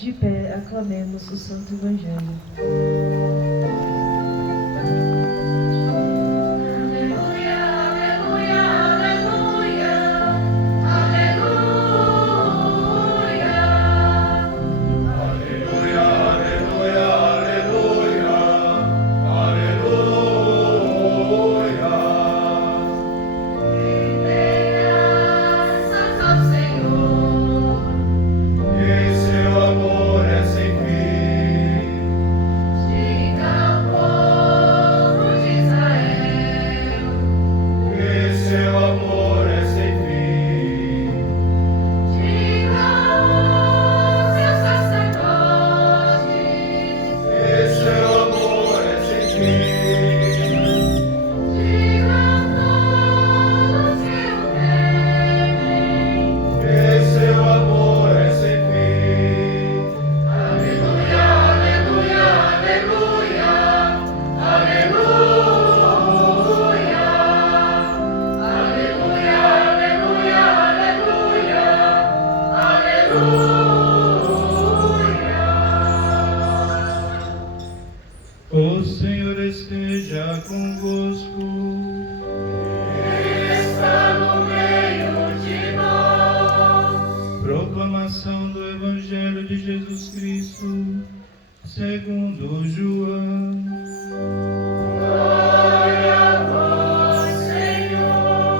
De pé, aclamemos o Santo Evangelho. O Senhor esteja convosco. Ele está no meio de nós. Proclamação do Evangelho de Jesus Cristo, segundo João. Glória a vós, Senhor.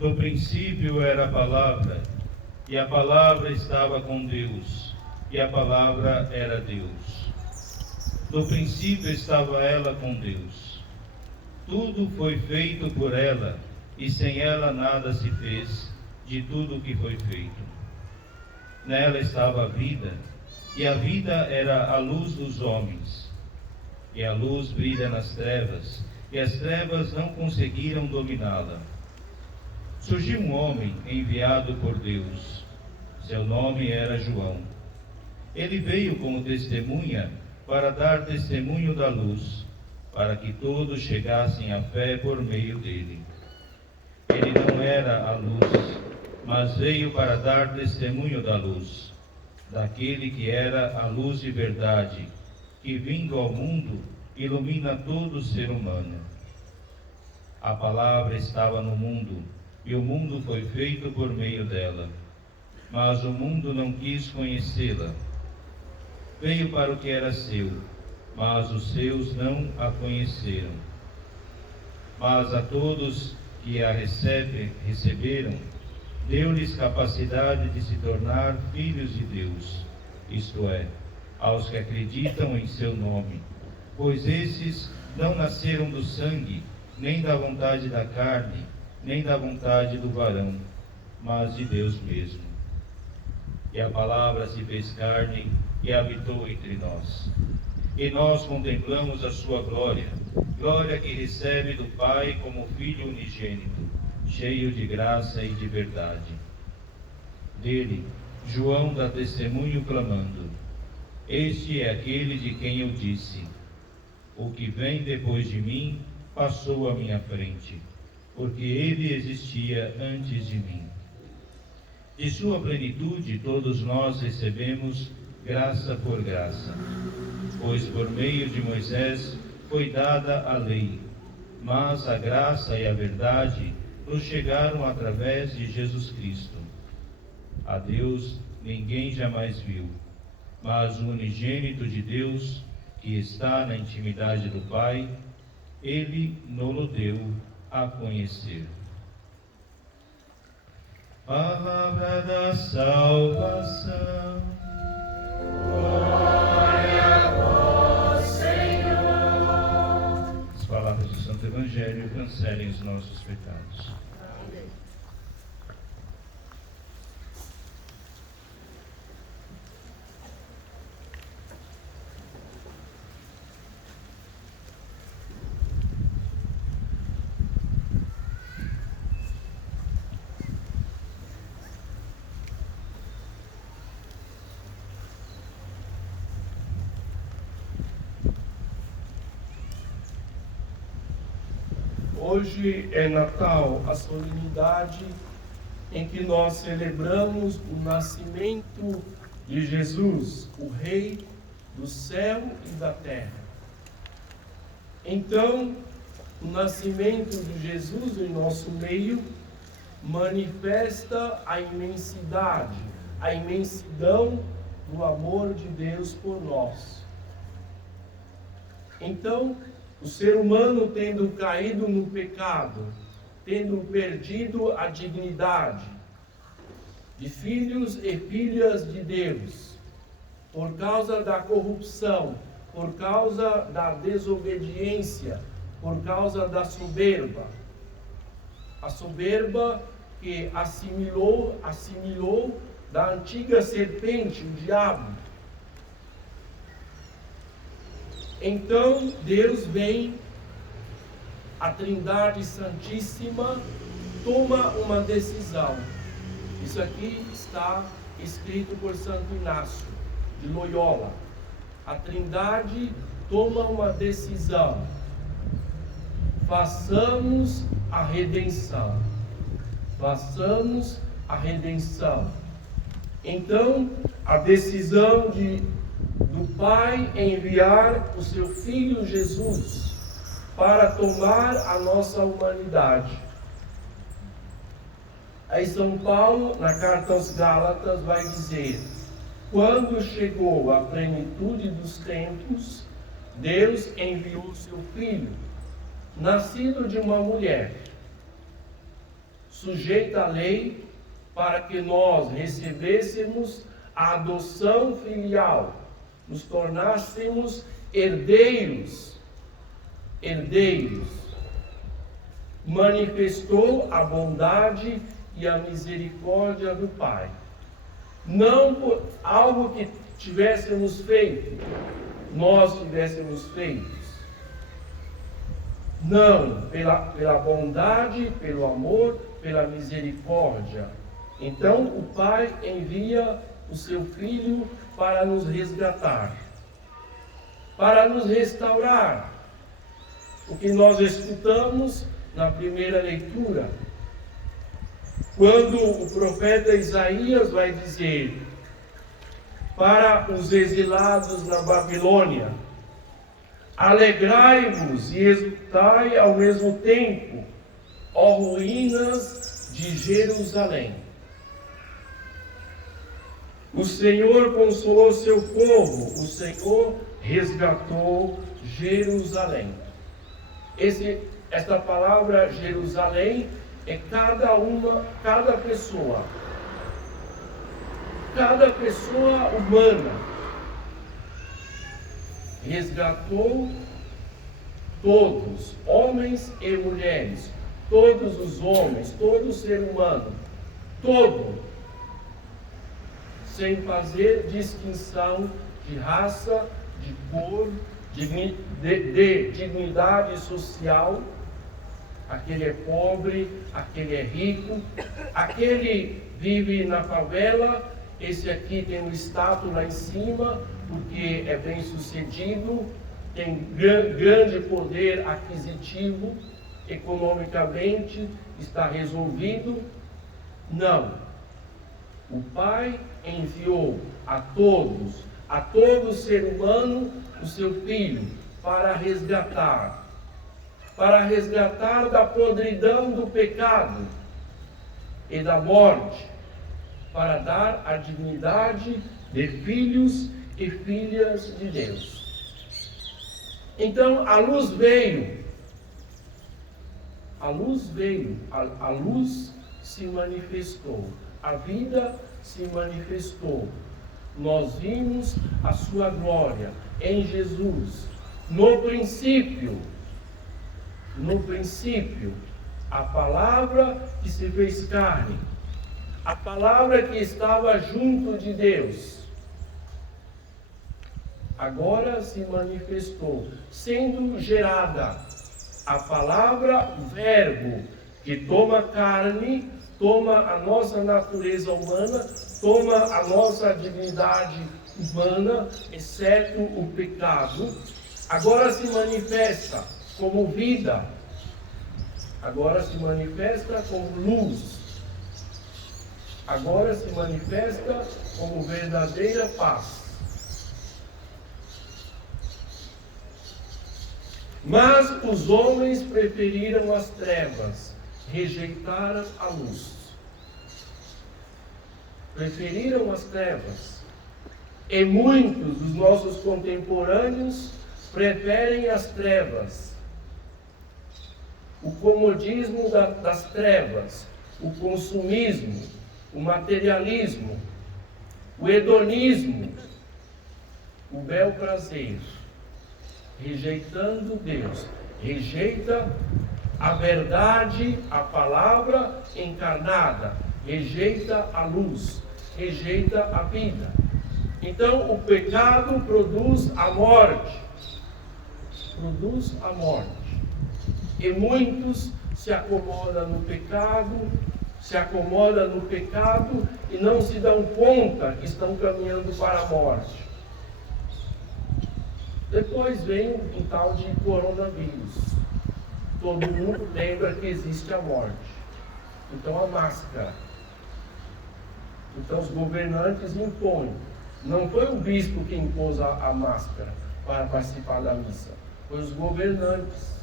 No princípio era a palavra, e a palavra estava com Deus, e a palavra era Deus. No princípio estava ela com Deus. Tudo foi feito por ela, e sem ela nada se fez de tudo o que foi feito. Nela estava a vida, e a vida era a luz dos homens. E a luz brilha nas trevas, e as trevas não conseguiram dominá-la. Surgiu um homem enviado por Deus. Seu nome era João. Ele veio como testemunha para dar testemunho da luz, para que todos chegassem à fé por meio dele. Ele não era a luz, mas veio para dar testemunho da luz, daquele que era a luz de verdade, que vindo ao mundo ilumina todo ser humano. A palavra estava no mundo, e o mundo foi feito por meio dela, mas o mundo não quis conhecê-la. Veio para o que era seu, mas os seus não a conheceram. Mas a todos que a receberam, deu-lhes capacidade de se tornar filhos de Deus, isto é, aos que acreditam em seu nome, pois esses não nasceram do sangue, nem da vontade da carne, nem da vontade do varão, mas de Deus mesmo. E a palavra se fez carne e habitou entre nós. E nós contemplamos a sua glória, glória que recebe do Pai como Filho unigênito, cheio de graça e de verdade. Dele, João dá testemunho clamando: Este é aquele de quem eu disse: O que vem depois de mim passou à minha frente, porque ele existia antes de mim. De sua plenitude todos nós recebemos graça por graça, pois por meio de Moisés foi dada a lei, mas a graça e a verdade nos chegaram através de Jesus Cristo. A Deus ninguém jamais viu, mas o unigênito de Deus, que está na intimidade do Pai, ele nos deu a conhecer. Palavra da salvação. Glória a vós, Senhor. As palavras do Santo Evangelho cancelem os nossos pecados. Hoje é Natal, a solenidade em que nós celebramos o nascimento de Jesus, o Rei do céu e da terra. Então, o nascimento de Jesus em nosso meio manifesta a imensidão do amor de Deus por nós. Então, o ser humano tendo caído no pecado, tendo perdido a dignidade de filhos e filhas de Deus, por causa da corrupção, por causa da desobediência, por causa da soberba. A soberba que assimilou da antiga serpente, o diabo. Então Deus vem, a Trindade Santíssima toma uma decisão. Isso aqui está escrito por Santo Inácio de Loyola. A Trindade toma uma decisão. Façamos a redenção. Façamos a redenção. Então, a decisão do Pai enviar o seu Filho Jesus para tomar a nossa humanidade. Aí São Paulo, na carta aos Gálatas, vai dizer: quando chegou a plenitude dos tempos, Deus enviou o seu Filho, nascido de uma mulher, sujeita à lei, para que nós recebêssemos a adoção filial, nos tornássemos herdeiros. Manifestou a bondade e a misericórdia do Pai. Não por algo que tivéssemos feito, nós tivéssemos feito. Não, pela bondade, pelo amor, pela misericórdia. Então o Pai envia o seu Filho para nos resgatar, para nos restaurar. O que nós escutamos na primeira leitura, quando o profeta Isaías vai dizer para os exilados na Babilônia: alegrai-vos e exultai ao mesmo tempo, ó ruínas de Jerusalém. O Senhor consolou seu povo, o Senhor resgatou Jerusalém. Esta palavra Jerusalém é cada pessoa humana. Resgatou todos, homens e mulheres, todos os homens, todo ser humano, todo, sem fazer distinção de raça, de cor, de dignidade social. Aquele é pobre, aquele é rico, aquele vive na favela, esse aqui tem um status lá em cima, porque é bem sucedido, tem grande poder aquisitivo, economicamente está resolvido. Não. O Pai enviou a todo ser humano, o seu Filho, para resgatar da podridão do pecado e da morte, para dar a dignidade de filhos e filhas de Deus. Então a luz veio, a luz se manifestou, a vida se manifestou. Nós vimos a sua glória em Jesus. No princípio, a palavra que se fez carne, a palavra que estava junto de Deus, agora se manifestou, sendo gerada a palavra, o verbo, que toma carne, toma a nossa natureza humana, toma a nossa dignidade humana, exceto o pecado, agora se manifesta como vida, agora se manifesta como luz, agora se manifesta como verdadeira paz. Mas os homens preferiram as trevas, rejeitaram a luz. Preferiram as trevas. E muitos dos nossos contemporâneos preferem as trevas. O comodismo das trevas, o consumismo, o materialismo, o hedonismo, o bel prazer, rejeitando Deus, rejeita a verdade, a palavra encarnada, rejeita a luz, rejeita a vida. Então o pecado produz a morte, e muitos se acomodam no pecado e não se dão conta que estão caminhando para a morte. Depois vem um tal de coronavírus. Todo mundo lembra que existe a morte. Então a máscara. Então os governantes impõem. Não foi o bispo que impôs a máscara para participar da missa. Foi os governantes,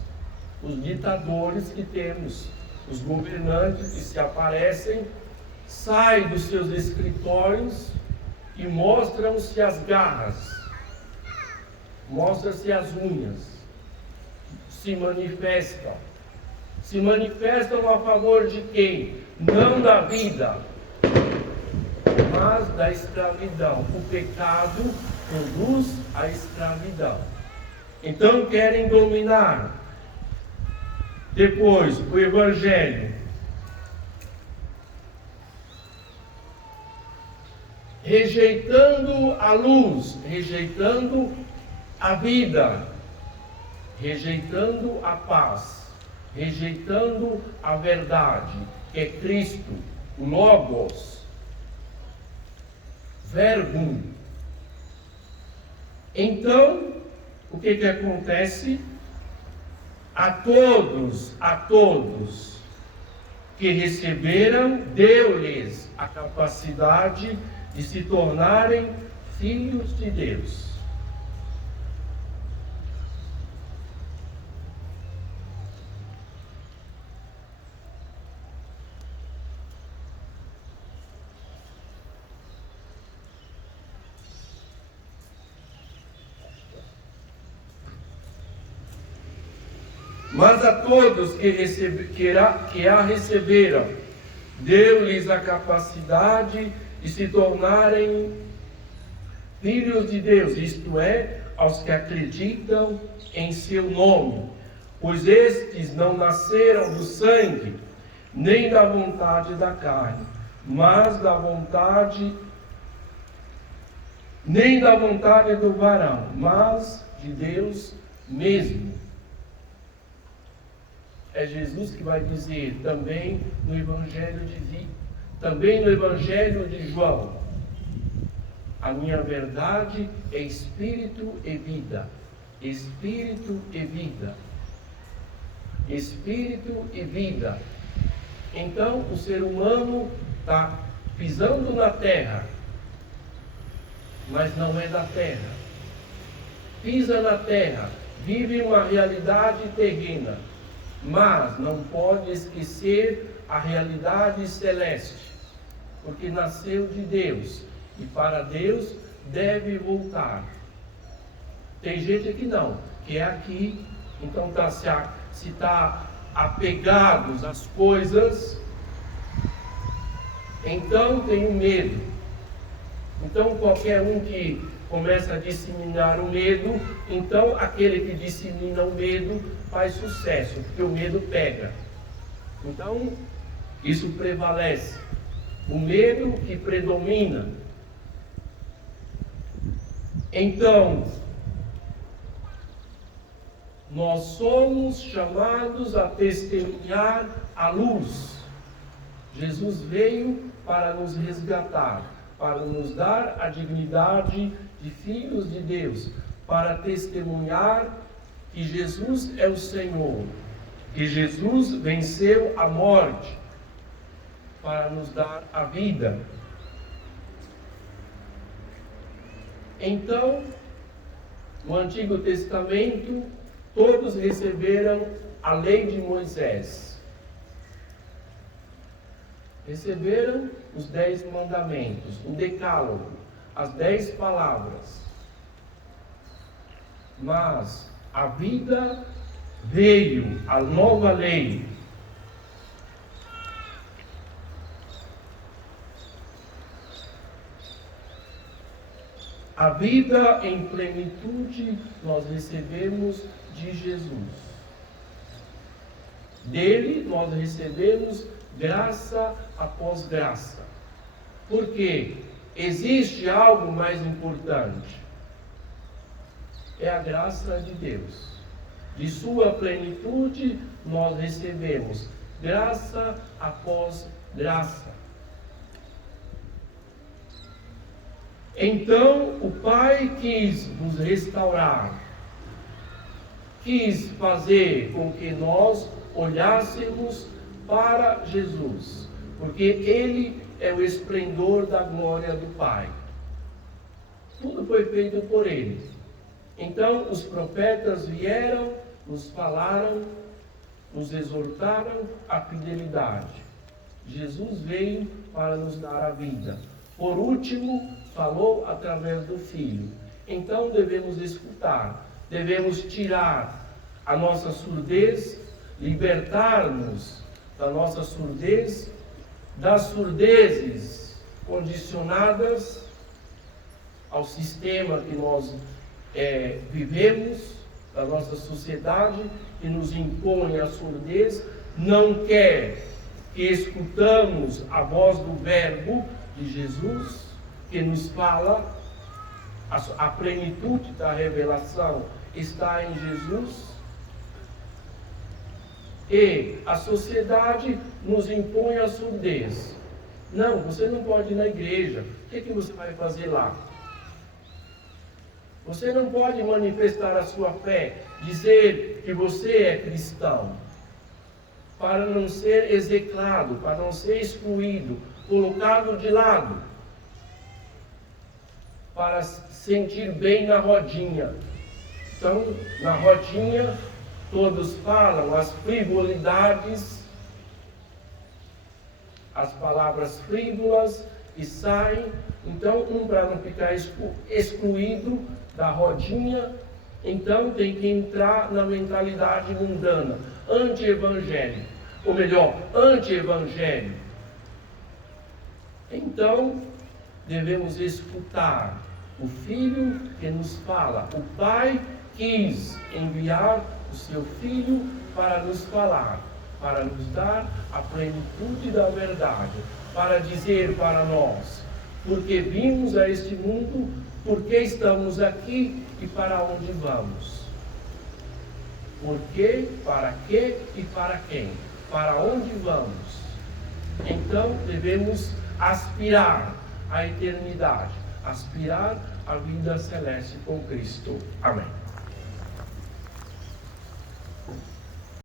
os ditadores que temos. Os governantes que se aparecem, saem dos seus escritórios e mostram-se as garras. Mostra-se as unhas, se manifestam a favor de quem? Não da vida, mas da escravidão. O pecado conduz à escravidão. Então querem dominar. Depois, o Evangelho. Rejeitando a luz, rejeitando a vida, rejeitando a paz, rejeitando a verdade, que é Cristo, o Logos, Verbum. Então, o que acontece? A todos que receberam, deu-lhes a capacidade de se tornarem filhos de Deus. Mas a todos que a receberam, deu-lhes a capacidade de se tornarem filhos de Deus, isto é, aos que acreditam em seu nome. Pois estes não nasceram do sangue, nem da vontade da carne, mas da vontade, nem da vontade do varão, mas de Deus mesmo. É Jesus que vai dizer também no Evangelho de João: a minha verdade é espírito e vida. Espírito e vida. Espírito e vida. Então o ser humano está pisando na terra, mas não é da terra. Pisa na terra, vive uma realidade terrena, mas não pode esquecer a realidade celeste, porque nasceu de Deus e para Deus deve voltar. Tem gente que não, que é aqui, então se está apegados às coisas, então tem medo. Então qualquer um que começa a disseminar o medo, então aquele que dissemina o medo faz sucesso, porque o medo pega. Então isso prevalece, o medo que predomina. Então nós somos chamados a testemunhar a luz. Jesus veio para nos resgatar, para nos dar a dignidade de filhos de Deus, para testemunhar que Jesus é o Senhor, que Jesus venceu a morte para nos dar a vida. Então, no Antigo Testamento, todos receberam a lei de Moisés. Receberam os 10 mandamentos, o decálogo, as 10 palavras. Mas a vida veio, a nova lei. A vida em plenitude nós recebemos de Jesus. Dele nós recebemos graça após graça. Porque existe algo mais importante. É a graça de Deus. De sua plenitude nós recebemos graça após graça. Então o Pai quis nos restaurar, quis fazer com que nós olhássemos para Jesus, porque Ele é o esplendor da glória do Pai. Tudo foi feito por Ele. Então os profetas vieram, nos falaram, nos exortaram à fidelidade. Jesus veio para nos dar a vida. Por último, falou através do Filho. Então devemos escutar, devemos tirar a nossa surdez, libertar-nos da nossa surdez, das surdezes condicionadas ao sistema que nós vivemos, da nossa sociedade, que nos impõe a surdez, não quer que escutamos a voz do Verbo de Jesus, que nos fala, a plenitude da revelação está em Jesus, e a sociedade nos impõe a surdez. Não, você não pode ir na igreja. O que você vai fazer lá? Você não pode manifestar a sua fé, dizer que você é cristão, para não ser execrado, para não ser excluído, colocado de lado, para sentir bem na rodinha. Então, na rodinha, todos falam as frivolidades, as palavras frívolas, e saem. Então, para não ficar excluído da rodinha, então tem que entrar na mentalidade mundana, anti-evangélico, ou melhor, anti-evangélico. Então, devemos escutar o Filho que nos fala. O Pai quis enviar o seu Filho para nos falar, para nos dar a plenitude da verdade, para dizer para nós, porque vimos a este mundo, porque estamos aqui e para onde vamos. Por quê, para quê e para quem? Para onde vamos? Então devemos aspirar à eternidade, aspirar à vida celeste com Cristo. Amém.